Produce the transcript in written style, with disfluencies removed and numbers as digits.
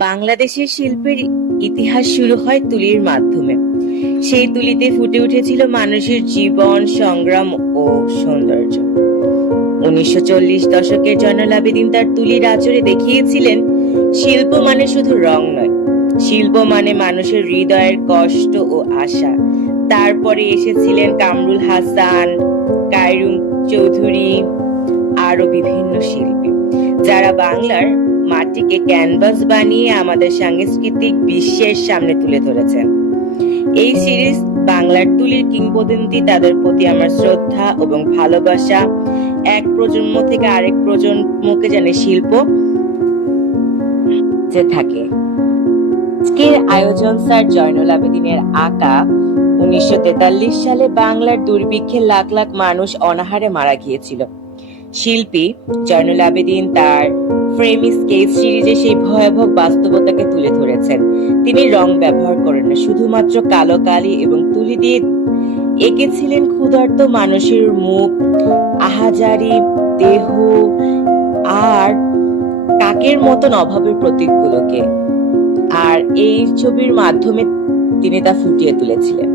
বাংলাদেশের শিল্পের ইতিহাস শুরু হয় তুলির মাধ্যমে। সেই তুলিতে ফুটে উঠেছিল মানুষের জীবন, সংগ্রাম ও সৌন্দর্য। 1940 দশকের জয়নুল আবেদীন তার তুলির আঁচড়ে দেখিয়েছিলেন শিল্প মানে শুধু রং নয়, শিল্প মানে মানুষের হৃদয়ের কষ্ট ও আশা। তারপরে এসেছিলেন কামরুল হাসান, কায়রুম চৌধুরী, আরো বিভিন্ন শিল্পী, যারা বাংলার মাটিকে ক্যানভাস বানিয়ে আমাদের সাংস্কৃতিক বিশ্বের সামনে তুলে ধরেছেন। এই সিরিজ বাংলার তুলির কিংবদন্তি, তাদের প্রতি আমার শ্রদ্ধা এবং ভালোবাসা, এক প্রজন্ম থেকে আরেক প্রজন্মকে জানে শিল্প যে থাকে। আজকের আয়োজন স্যার জয়নুল আবেদীনের আঁকা। 1943 সালে বাংলার দুর্ভিক্ষে লাখ লাখ মানুষ অনাহারে মারা গিয়েছিল। শিল্পী জয়নুল আবেদীন তার ফ্রেমি স্কেচ সিরিজে সেই ভয়াবহ বাস্তবতাকে তুলে ধরেছেন। তিনি রং ব্যবহার করেন না, শুধুমাত্র কালো কালি এবং তুলি দিয়ে এঁকেছিলেন ক্ষুধার্ত মানুষের মুখ, আহাজারি দেহ আর কাকের মতন অভাবের প্রতীকগুলোকে। আর এই ছবির মাধ্যমে তিনি তা ফুটিয়ে তুলেছিলেন।